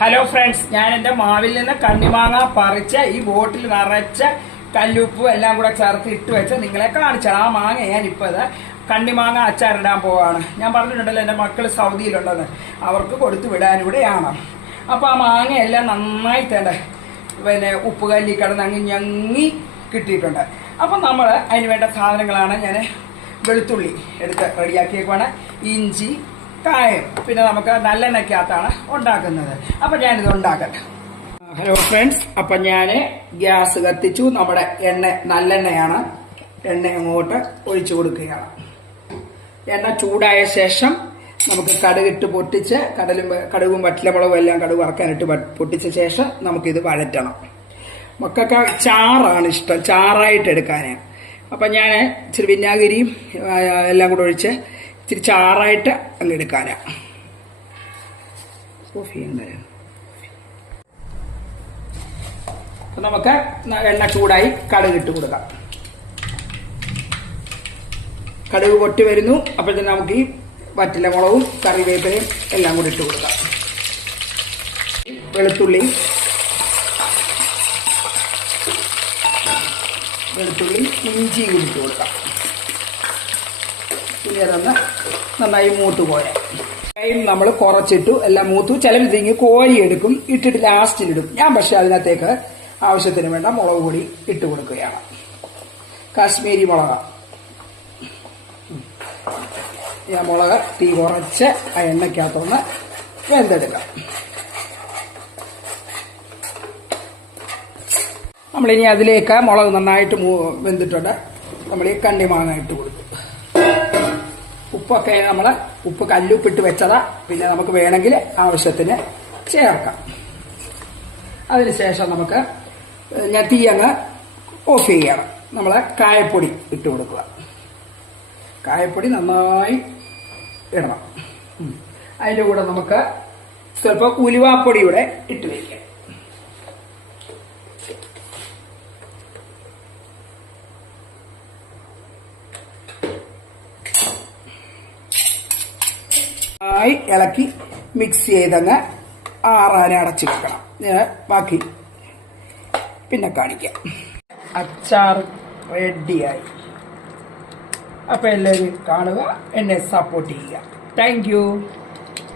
Hello friends ഞാൻ എന്റെ മാവിൽ നിന്ന് കണ്ണിമാങ്ങ പറിച്ച ഈ ബോട്ടിൽ നിറച്ച കല്ലുപ്പും എല്ലാം കൂടെ ചേർത്ത് ഇട്ട് വെച്ച് നിങ്ങളെ കാണിച്ചാണ് ആ മാങ്ങ ഞാൻ ഇപ്പൊ ഇത് കണ്ണിമാങ്ങ അച്ചാറിടാൻ പോവാണ്. ഞാൻ പറഞ്ഞിട്ടുണ്ടല്ലോ എന്റെ മക്കൾ സൗദിയിലുണ്ടെന്ന് അവർക്ക് കൊടുത്തു വിടാനിവിടെയാണ് അപ്പൊ ആ മാങ്ങ എല്ലാം നന്നായി തേണ്ട. പിന്നെ ഉപ്പ് കല്ലി കിടന്ന് അങ്ങ് ഞങ്ങി കിട്ടിയിട്ടുണ്ട്. അപ്പം നമ്മൾ അതിന് വേണ്ട സാധനങ്ങളാണ് ഞാൻ വെളുത്തുള്ളി എടുത്ത് റെഡിയാക്കിയേക്കുവാണ്. ഇഞ്ചി കായം പിന്നെ നമുക്ക് നല്ലെണ്ണയ്ക്കകത്താണ് ഉണ്ടാക്കുന്നത്. അപ്പം ഞാനിത് ഉണ്ടാക്കട്ടെ. ഹലോ ഫ്രണ്ട്സ് അപ്പം ഞാൻ ഗ്യാസ് കത്തിച്ചു. നമ്മുടെ എണ്ണ നല്ലെണ്ണയാണ്. എണ്ണ അങ്ങോട്ട് ഒഴിച്ചു കൊടുക്കുകയാണ്. എണ്ണ ചൂടായ ശേഷം നമുക്ക് കടുകിട്ട് പൊട്ടിച്ച് കടലും കടുകും വട്ടിലമുളകും എല്ലാം കടുക് വറക്കാനിട്ട് പൊട്ടിച്ച ശേഷം നമുക്കിത് വഴറ്റണം. മക്കൾക്ക് ചാറാണ് ഇഷ്ടം. ചാറായിട്ട് എടുക്കാൻ അപ്പം ഞാൻ ഇച്ചിരി വിനാഗിരിയും എല്ലാം കൂടെ ഒഴിച്ച് ഇച്ചിരി ചാറായിട്ട് അങ്ങ് എടുക്കാനാണ് കോഫി അപ്പം നമുക്ക് എണ്ണ ചൂടായി കടുക് ഇട്ട് കൊടുക്കാം. കടുക് പൊട്ടി വരുന്നു. അപ്പോഴത്തേന് നമുക്ക് ഈ വറ്റില മുളകും കറിവേപ്പിലയും എല്ലാം കൂടി ഇട്ട് കൊടുക്കാം. വെളുത്തുള്ളി. വെളുത്തുള്ളി ഇഞ്ചി കൂടി ഇട്ട് കൊടുക്കാം. പിന്നെ അതൊന്ന് നന്നായി മൂത്ത് പോരെ കൈയും നമ്മൾ കുറച്ചിട്ടു എല്ലാം മൂത്തു. ചില തേങ്ങി കോരി എടുക്കും ഇട്ടിട്ട് ലാസ്റ്റിലിടും ഞാൻ പക്ഷെ അതിനകത്തേക്ക് ആവശ്യത്തിന് വേണ്ട മുളക് പൊടി ഇട്ട് കൊടുക്കുകയാണ്. കാശ്മീരി മുളക്. ഞാൻ മുളക് തീ കുറച്ച് ആ എണ്ണയ്ക്കകത്തൊന്ന് വെന്തെടുക്കാം. നമ്മളിനി അതിലേക്ക് മുളക് നന്നായിട്ട് വെന്തിട്ടുണ്ട്. നമ്മൾ ഈ കണ്ണിമാങ്ങ ഇട്ട് കൊടുക്കും ഉപ്പൊക്കെ നമ്മൾ ഉപ്പ് കല്ലുപ്പിട്ട് വെച്ചതാ. പിന്നെ നമുക്ക് വേണമെങ്കിൽ ആവശ്യത്തിന് ചേർക്കാം. അതിനുശേഷം നമുക്ക് ഞാൻ അങ്ങ് ഓഫ് ചെയ്യണം. നമ്മൾ കായപ്പൊടി ഇട്ട് കൊടുക്കുക. കായപ്പൊടി നന്നായി ഇടണം. അതിന്റെ കൂടെ നമുക്ക് സ്വല്പം ഉലുവാപ്പൊടിയുടെ ഇട്ട് വയ്ക്കാം ആയി ഇളക്കി മിക്സ് ചെയ്തങ്ങ് ആറാന അടച്ചു വെക്കണം. ബാക്കി. പിന്നെ കാണിക്കാം. അച്ചാർ റെഡിയായി അപ്പൊ എല്ലാവരും കാണുക എന്നെ സപ്പോർട്ട് ചെയ്യുക. താങ്ക്